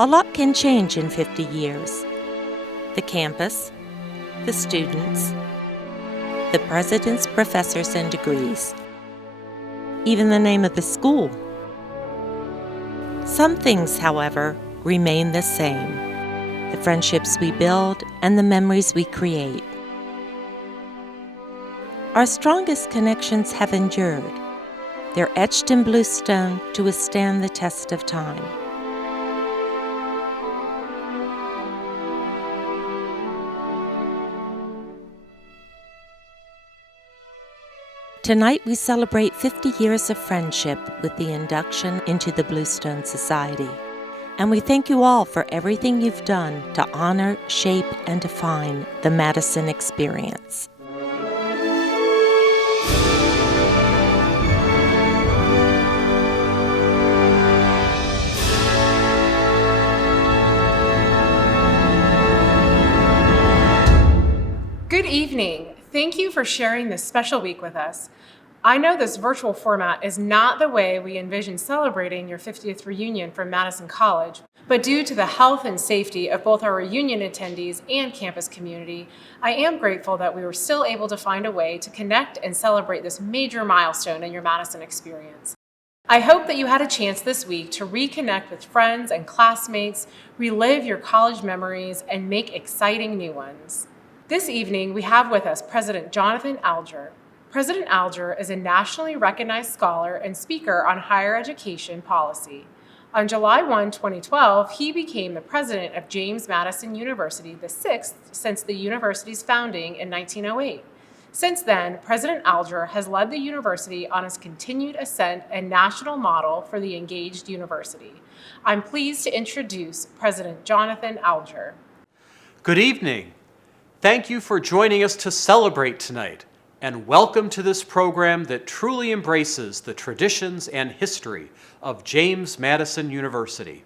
A lot can change in 50 years. The campus, the students, the presidents, professors, and degrees. Even the name of the school. Some things, however, remain the same. The friendships we build and the memories we create. Our strongest connections have endured. They're etched in bluestone to withstand the test of time. Tonight we celebrate 50 years of friendship with the induction into the Bluestone Society. And we thank you all for everything you've done to honor, shape, and define the Madison experience. Good evening. Thank you for sharing this special week with us. I know this virtual format is not the way we envisioned celebrating your 50th reunion from Madison College, but due to the health and safety of both our reunion attendees and campus community, I am grateful that we were still able to find a way to connect and celebrate this major milestone in your Madison experience. I hope that you had a chance this week to reconnect with friends and classmates, relive your college memories, and make exciting new ones. This evening, we have with us President Jonathan Alger. President Alger is a nationally recognized scholar and speaker on higher education policy. On July 1, 2012, he became the president of James Madison University, the sixth since the university's founding in 1908. Since then, President Alger has led the university on its continued ascent and national model for the engaged university. I'm pleased to introduce President Jonathan Alger. Good evening. Thank you for joining us to celebrate tonight, and welcome to this program that truly embraces the traditions and history of James Madison University.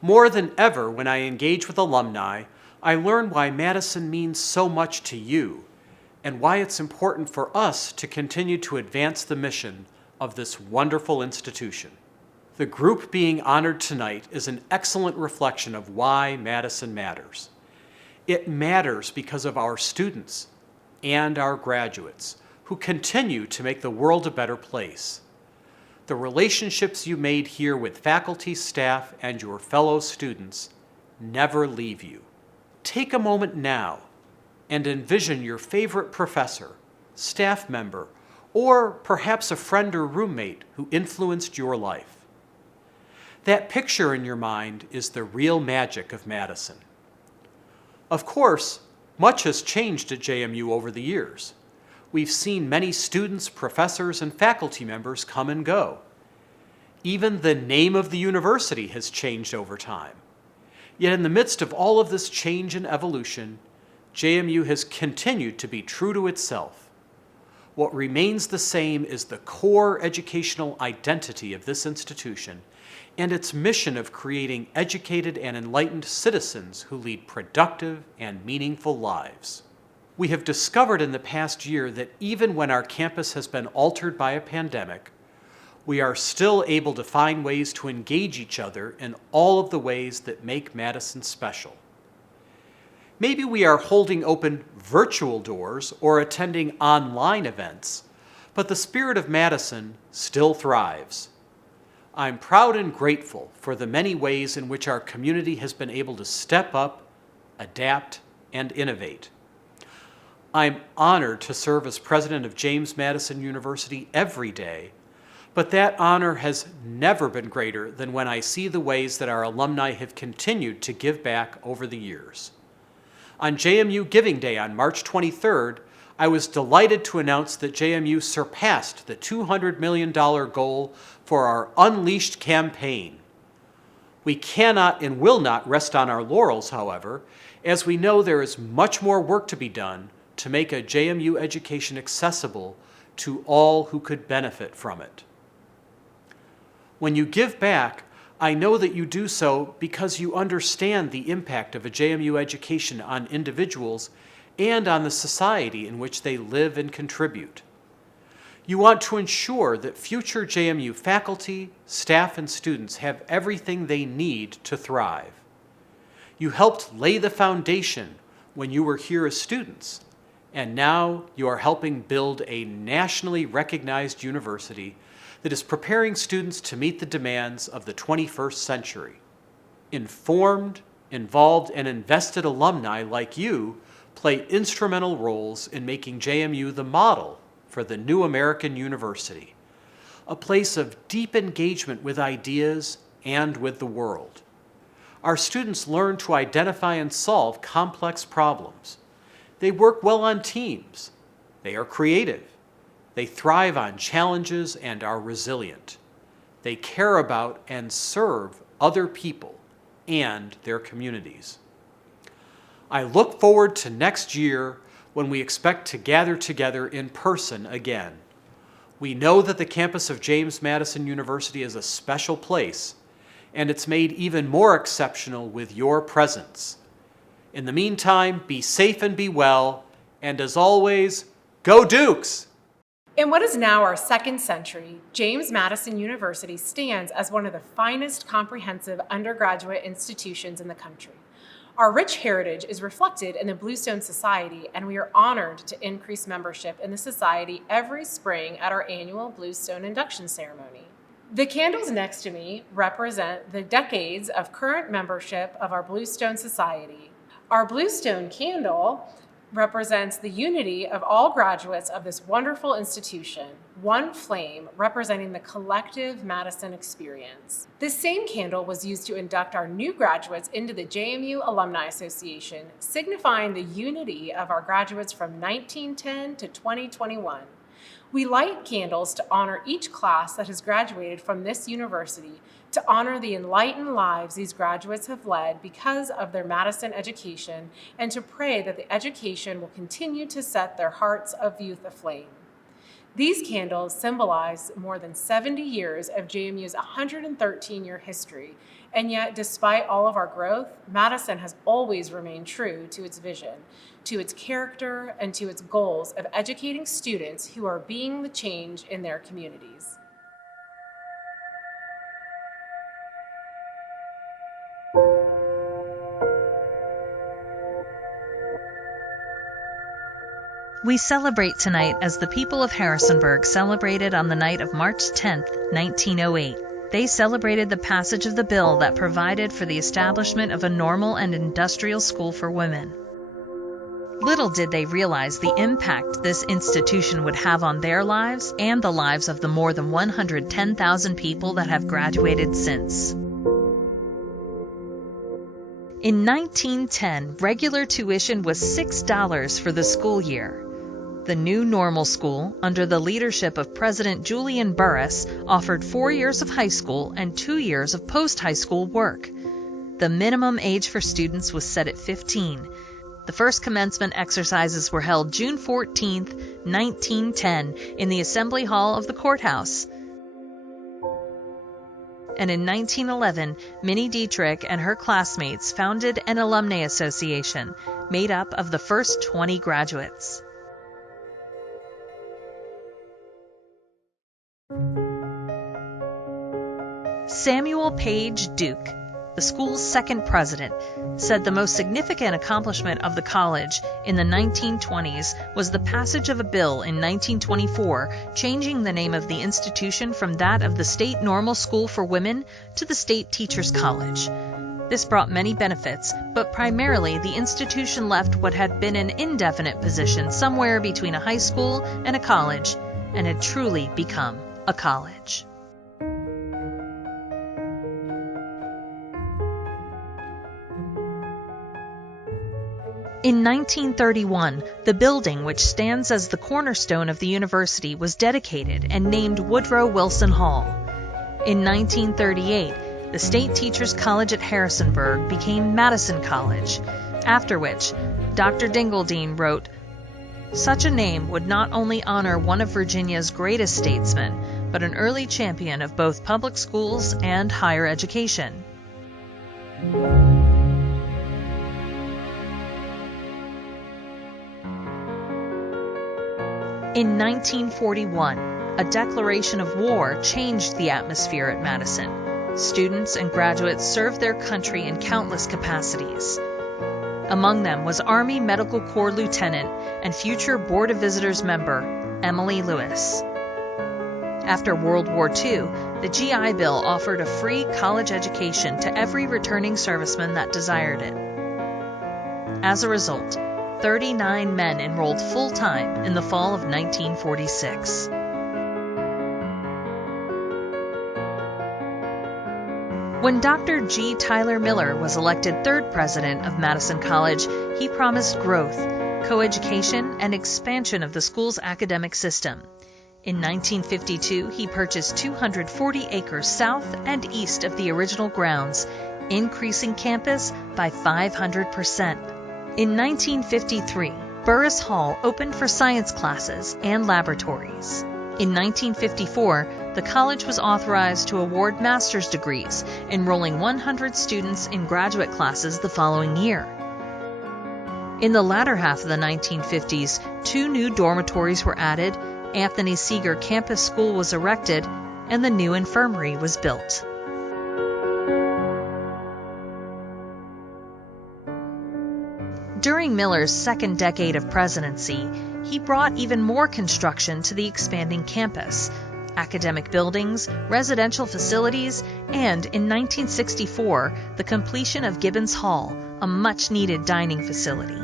More than ever, when I engage with alumni, I learn why Madison means so much to you, and why it's important for us to continue to advance the mission of this wonderful institution. The group being honored tonight is an excellent reflection of why Madison matters. It matters because of our students and our graduates who continue to make the world a better place. The relationships you made here with faculty, staff, and your fellow students never leave you. Take a moment now and envision your favorite professor, staff member, or perhaps a friend or roommate who influenced your life. That picture in your mind is the real magic of Madison. Of course, much has changed at JMU over the years. We've seen many students, professors, and faculty members come and go. Even the name of the university has changed over time. Yet in the midst of all of this change and evolution, JMU has continued to be true to itself. What remains the same is the core educational identity of this institution and its mission of creating educated and enlightened citizens who lead productive and meaningful lives. We have discovered in the past year that even when our campus has been altered by a pandemic, we are still able to find ways to engage each other in all of the ways that make Madison special. Maybe we are holding open virtual doors or attending online events, but the spirit of Madison still thrives. I'm proud and grateful for the many ways in which our community has been able to step up, adapt, and innovate. I'm honored to serve as president of James Madison University every day, but that honor has never been greater than when I see the ways that our alumni have continued to give back over the years. On JMU Giving Day on March 23rd, I was delighted to announce that JMU surpassed the $200 million goal for our Unleashed campaign. We cannot and will not rest on our laurels, however, as we know there is much more work to be done to make a JMU education accessible to all who could benefit from it. When you give back, I know that you do so because you understand the impact of a JMU education on individuals and on the society in which they live and contribute. You want to ensure that future JMU faculty, staff, and students have everything they need to thrive. You helped lay the foundation when you were here as students, and now you are helping build a nationally recognized university that is preparing students to meet the demands of the 21st century. Informed, involved, and invested alumni like you play instrumental roles in making JMU the model for the new American university, a place of deep engagement with ideas and with the world. Our students learn to identify and solve complex problems. They work well on teams. They are creative. They thrive on challenges and are resilient. They care about and serve other people and their communities. I look forward to next year when we expect to gather together in person again. We know that the campus of James Madison University is a special place, and it's made even more exceptional with your presence. In the meantime, be safe and be well, and as always, go Dukes! In what is now our second century, James Madison University stands as one of the finest comprehensive undergraduate institutions in the country. Our rich heritage is reflected in the Bluestone Society, and we are honored to increase membership in the society every spring at our annual Bluestone Induction ceremony. The candles next to me represent the decades of current membership of our Bluestone Society. Our Bluestone candle represents the unity of all graduates of this wonderful institution, one flame representing the collective Madison experience. This same candle was used to induct our new graduates into the JMU Alumni Association, signifying the unity of our graduates from 1910 to 2021. We light candles to honor each class that has graduated from this university, to honor the enlightened lives these graduates have led because of their Madison education, and to pray that the education will continue to set their hearts of youth aflame. These candles symbolize more than 70 years of JMU's 113-year history, and yet despite all of our growth, Madison has always remained true to its vision, to its character, and to its goals of educating students who are being the change in their communities. We celebrate tonight as the people of Harrisonburg celebrated on the night of March 10th, 1908. They celebrated the passage of the bill that provided for the establishment of a normal and industrial school for women. Little did they realize the impact this institution would have on their lives and the lives of the more than 110,000 people that have graduated since. In 1910, regular tuition was $6 for the school year. The new normal school, under the leadership of President Julian Burris, offered 4 years of high school and 2 years of post-high school work. The minimum age for students was set at 15. The first commencement exercises were held June 14, 1910, in the Assembly Hall of the courthouse. And in 1911, Minnie Dietrich and her classmates founded an alumni association made up of the first 20 graduates. Samuel Page Duke, the school's second president, said the most significant accomplishment of the college in the 1920s was the passage of a bill in 1924 changing the name of the institution from that of the State Normal School for Women to the State Teachers College. This brought many benefits, but primarily the institution left what had been an indefinite position somewhere between a high school and a college, and had truly become a college. In 1931, the building, which stands as the cornerstone of the university, was dedicated and named Woodrow Wilson Hall. In 1938, the State Teachers College at Harrisonburg became Madison College, after which Dr. Dingledine wrote, "Such a name would not only honor one of Virginia's greatest statesmen, but an early champion of both public schools and higher education." In 1941, a declaration of war changed the atmosphere at Madison. Students and graduates served their country in countless capacities. Among them was Army Medical Corps Lieutenant and future Board of Visitors member Emily Lewis. After World War II, the GI Bill offered a free college education to every returning serviceman that desired it. As a result, 39 men enrolled full-time in the fall of 1946. When Dr. G. Tyler Miller was elected third president of Madison College, he promised growth, coeducation, and expansion of the school's academic system. In 1952, he purchased 240 acres south and east of the original grounds, increasing campus by 500%. In 1953, Burris Hall opened for science classes and laboratories. In 1954, the college was authorized to award master's degrees, enrolling 100 students in graduate classes the following year. In the latter half of the 1950s, 2 new dormitories were added, Anthony Seeger Campus School was erected, and the new infirmary was built. During Miller's second decade of presidency, he brought even more construction to the expanding campus, academic buildings, residential facilities, and in 1964, the completion of Gibbons Hall, a much-needed dining facility.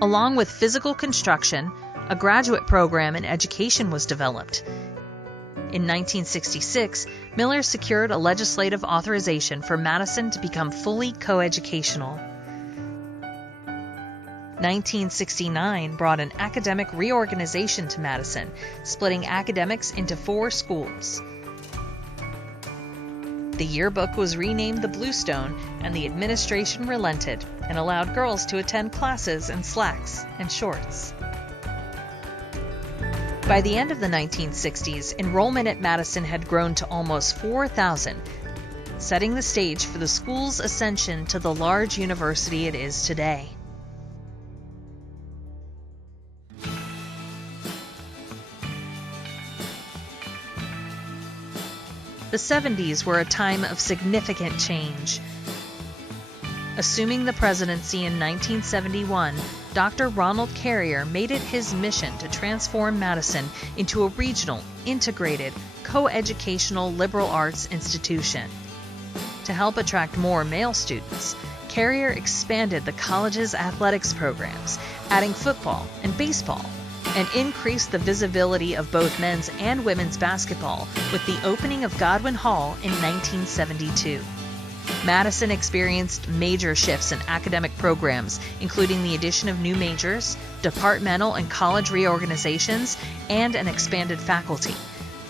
Along with physical construction, a graduate program in education was developed. In 1966, Miller secured a legislative authorization for Madison to become fully coeducational. 1969 brought an academic reorganization to Madison, splitting academics into 4 schools. The yearbook was renamed the Bluestone, and the administration relented and allowed girls to attend classes in slacks and shorts. By the end of the 1960s, enrollment at Madison had grown to almost 4,000, setting the stage for the school's ascension to the large university it is today. The 70s were a time of significant change. Assuming the presidency in 1971, Dr. Ronald Carrier made it his mission to transform Madison into a regional, integrated, co-educational liberal arts institution. To help attract more male students, Carrier expanded the college's athletics programs, adding football and baseball, and increased the visibility of both men's and women's basketball with the opening of Godwin Hall in 1972. Madison experienced major shifts in academic programs, including the addition of new majors, departmental and college reorganizations, and an expanded faculty.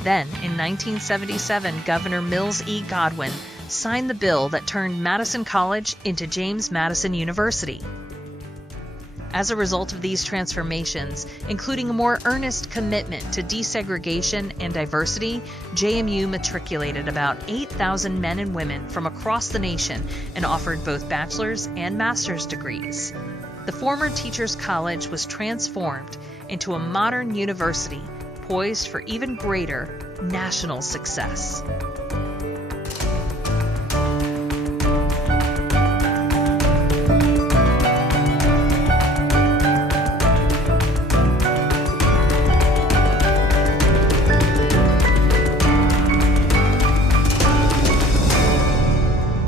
Then, in 1977, Governor Mills E. Godwin signed the bill that turned Madison College into James Madison University. As a result of these transformations, including a more earnest commitment to desegregation and diversity, JMU matriculated about 8,000 men and women from across the nation and offered both bachelor's and master's degrees. The former Teachers College was transformed into a modern university poised for even greater national success.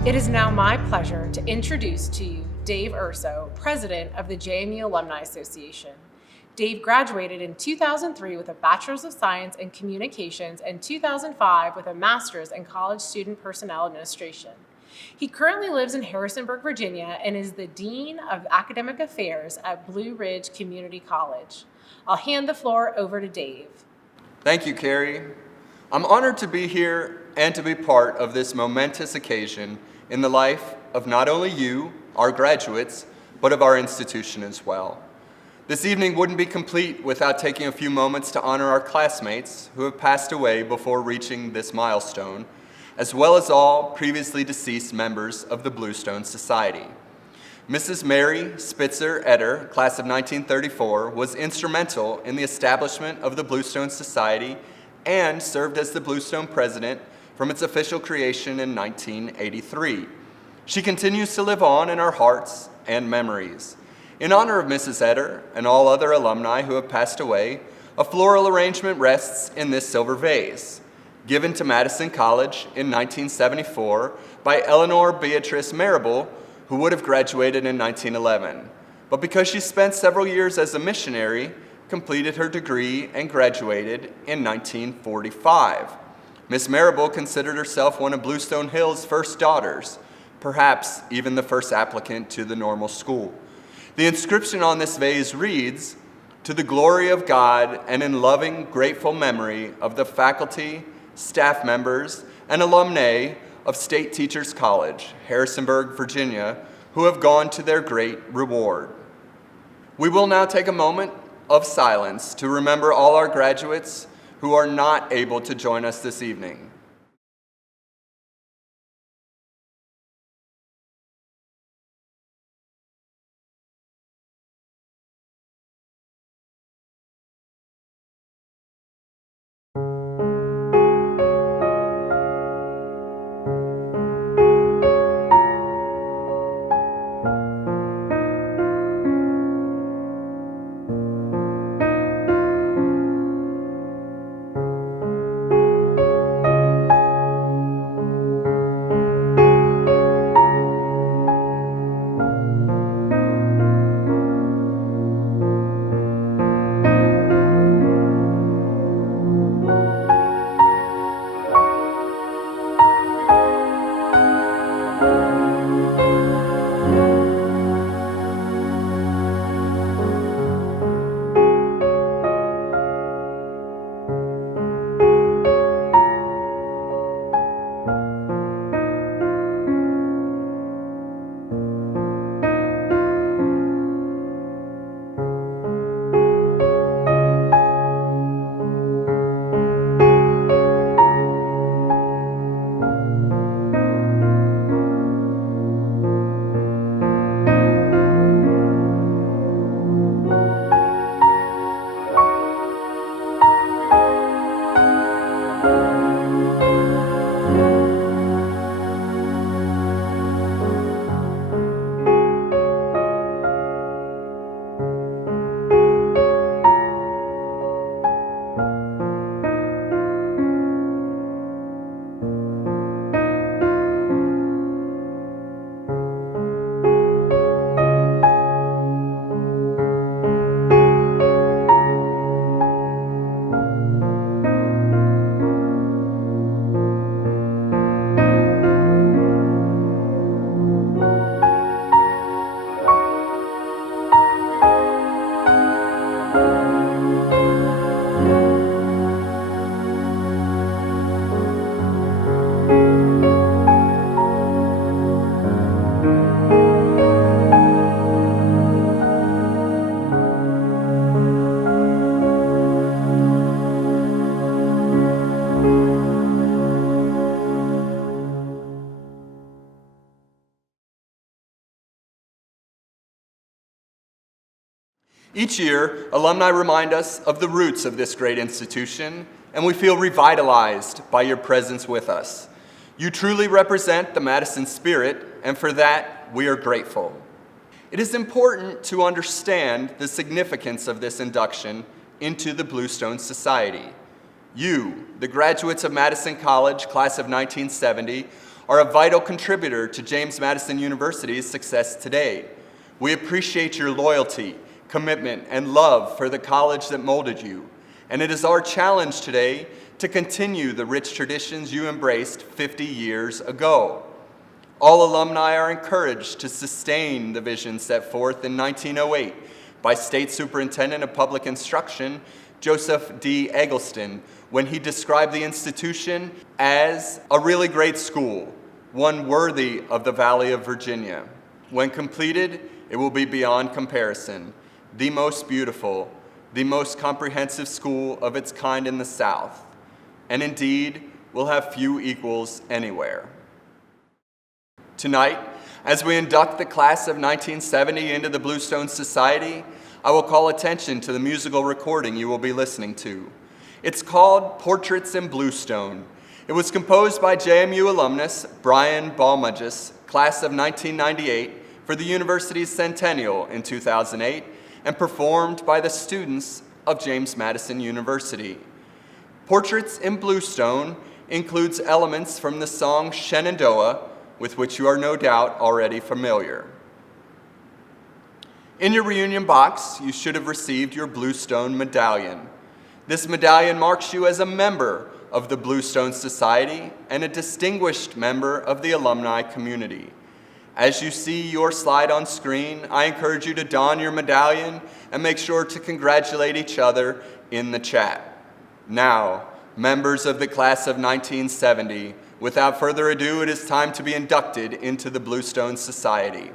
It is now my pleasure to introduce to you Dave Urso, President of the JMU Alumni Association. Dave graduated in 2003 with a Bachelor's of Science in Communications and 2005 with a Master's in College Student Personnel Administration. He currently lives in Harrisonburg, Virginia, and is the Dean of Academic Affairs at Blue Ridge Community College. I'll hand the floor over to Dave. Thank you, Carrie. I'm honored to be here and to be part of this momentous occasion in the life of not only you, our graduates, but of our institution as well. This evening wouldn't be complete without taking a few moments to honor our classmates who have passed away before reaching this milestone, as well as all previously deceased members of the Bluestone Society. Mrs. Mary Spitzer Eder, class of 1934, was instrumental in the establishment of the Bluestone Society and served as the Bluestone president from its official creation in 1983. She continues to live on in our hearts and memories. In honor of Mrs. Eder and all other alumni who have passed away, a floral arrangement rests in this silver vase, given to Madison College in 1974 by Eleanor Beatrice Marable, who would have graduated in 1911. But because she spent several years as a missionary, completed her degree and graduated in 1945. Miss Marable considered herself one of Bluestone Hill's first daughters, perhaps even the first applicant to the normal school. The inscription on this vase reads, "To the glory of God and in loving, grateful memory of the faculty, staff members, and alumni of State Teachers College, Harrisonburg, Virginia, who have gone to their great reward." We will now take a moment of silence to remember all our graduates who are not able to join us this evening. Each year, alumni remind us of the roots of this great institution, and we feel revitalized by your presence with us. You truly represent the Madison spirit, and for that, we are grateful. It is important to understand the significance of this induction into the Bluestone Society. You, the graduates of Madison College, class of 1970, are a vital contributor to James Madison University's success today. We appreciate your loyalty, commitment, and love for the college that molded you. And it is our challenge today to continue the rich traditions you embraced 50 years ago. All alumni are encouraged to sustain the vision set forth in 1908 by State Superintendent of Public Instruction, Joseph D. Eggleston, when he described the institution as a really great school, one worthy of the Valley of Virginia. When completed, it will be beyond comparison, the most beautiful, the most comprehensive school of its kind in the South, and indeed will have few equals anywhere. Tonight, As we induct the class of 1970 into the Bluestone Society, I will call attention to the musical recording you will be listening to. It's called Portraits in Bluestone. It was composed by JMU alumnus Brian Balmudges, class of 1998, for the university's centennial in 2008, and performed by the students of James Madison University. Portraits in Bluestone includes elements from the song Shenandoah, with which you are no doubt already familiar. In your reunion box, you should have received your Bluestone medallion. This medallion marks you as a member of the Bluestone Society and a distinguished member of the alumni community. As you see your slide on screen, I encourage you to don your medallion and make sure to congratulate each other in the chat. Now, members of the class of 1970, without further ado, it is time to be inducted into the Bluestone Society.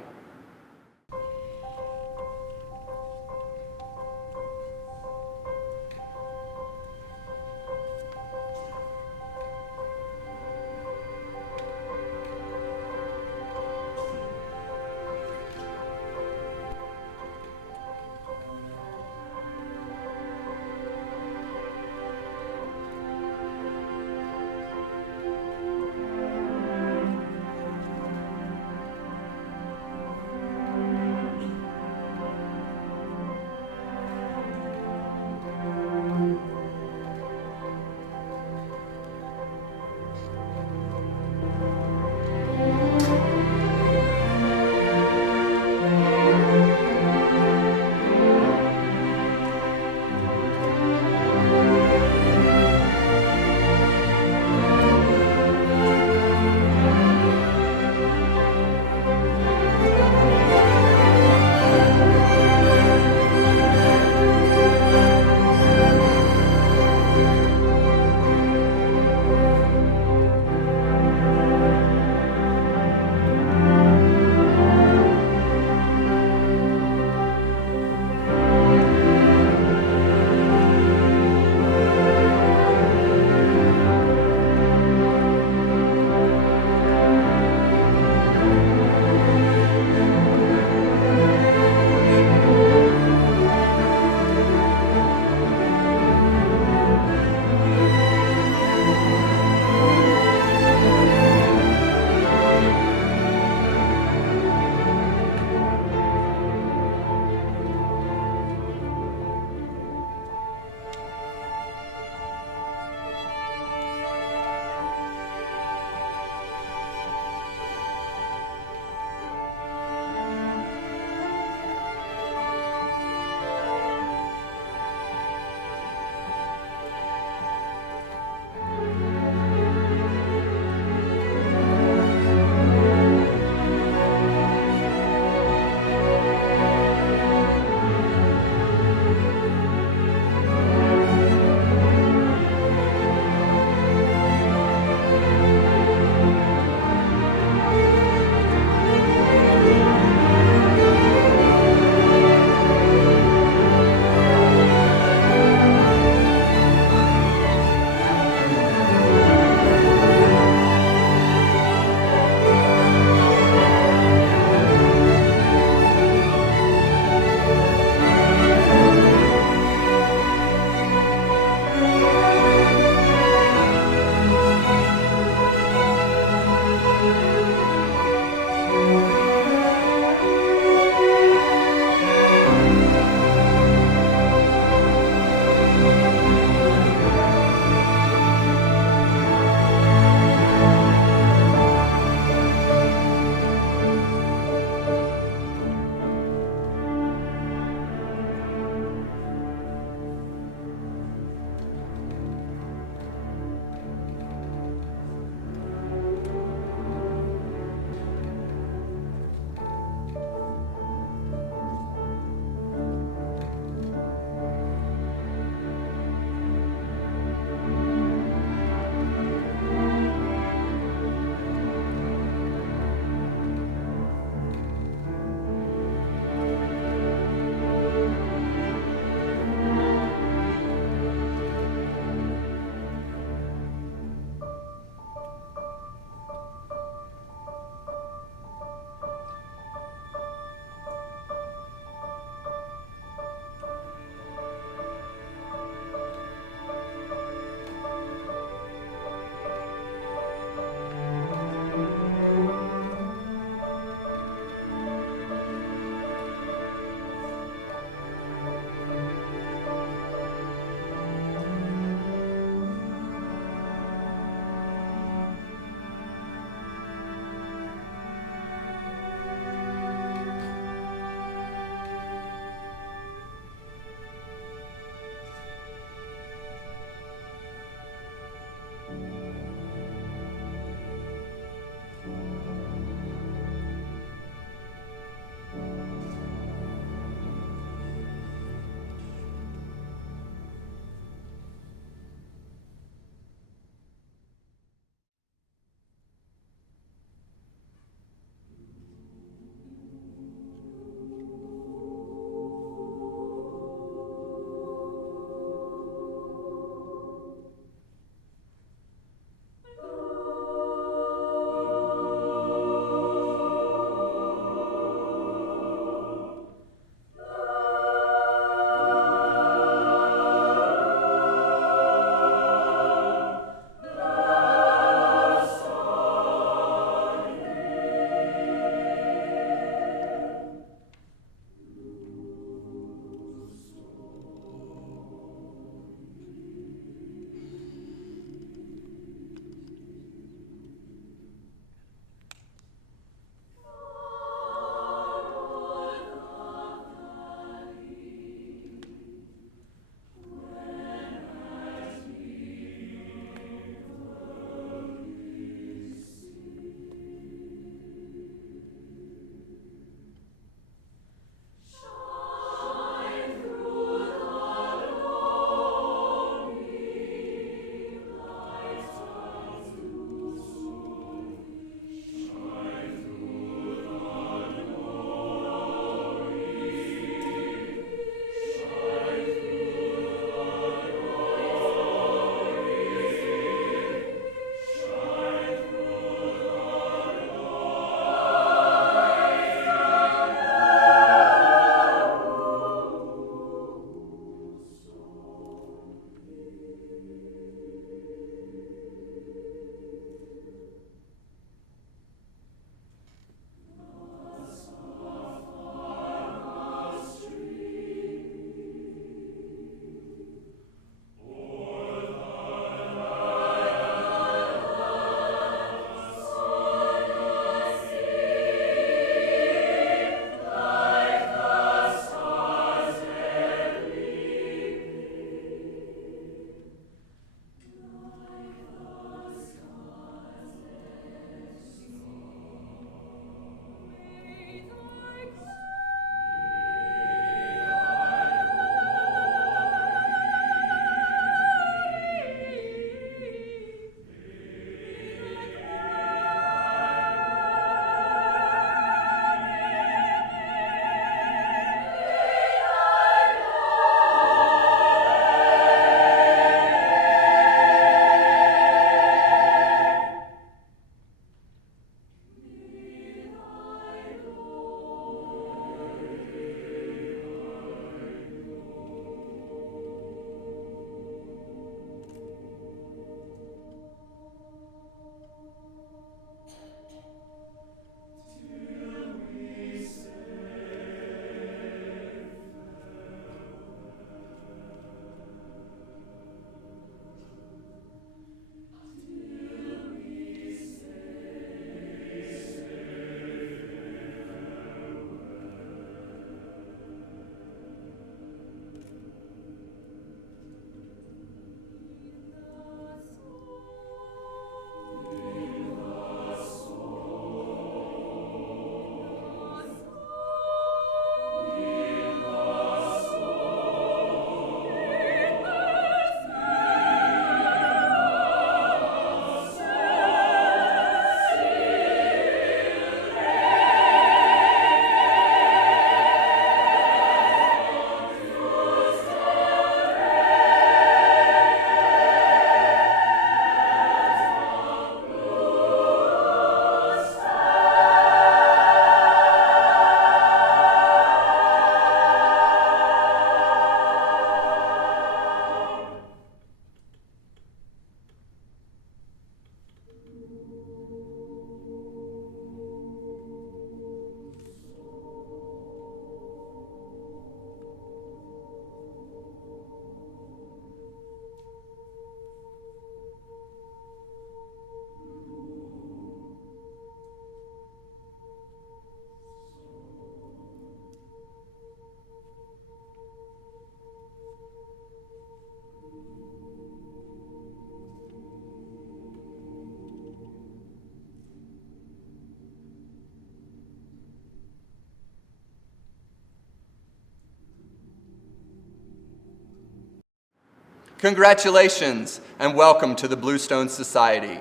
Congratulations and welcome to the Bluestone Society.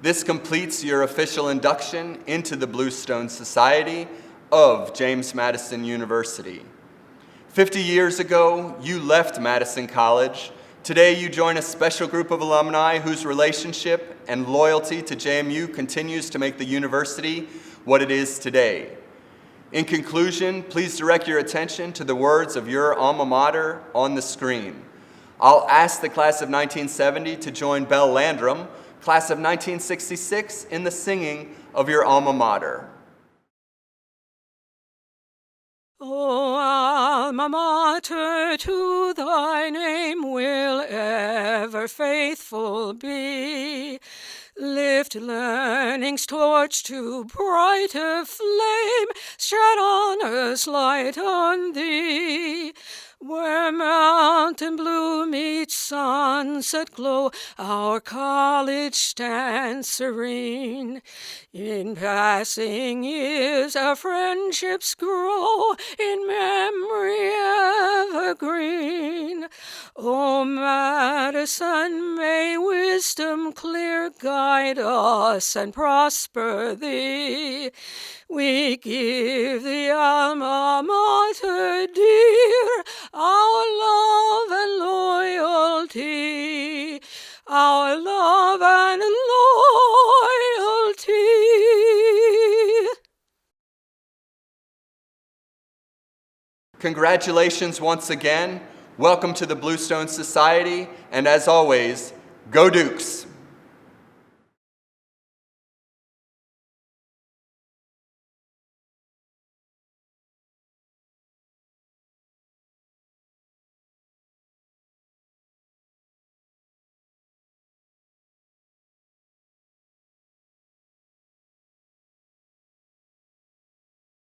This completes your official induction into the Bluestone Society of James Madison University. 50 years ago, you left Madison College. Today, you join a special group of alumni whose relationship and loyalty to JMU continues to make the university what it is today. In conclusion, please direct your attention to the words of your alma mater on the screen. I'll ask the class of 1970 to join Belle Landrum, class of 1966, in the singing of your alma mater. O alma mater, to thy name will ever faithful be. Lift learning's torch to brighter flame, shed honor's light on thee. Where mountain blue meets sunset glow, our college stands serene. In passing years our friendships grow, in memory evergreen. O Madison, may wisdom clear guide us and prosper thee. We give the alma mater dear our love and loyalty, our love and loyalty. Congratulations once again. Welcome to the Bluestone Society, and as always, go Dukes!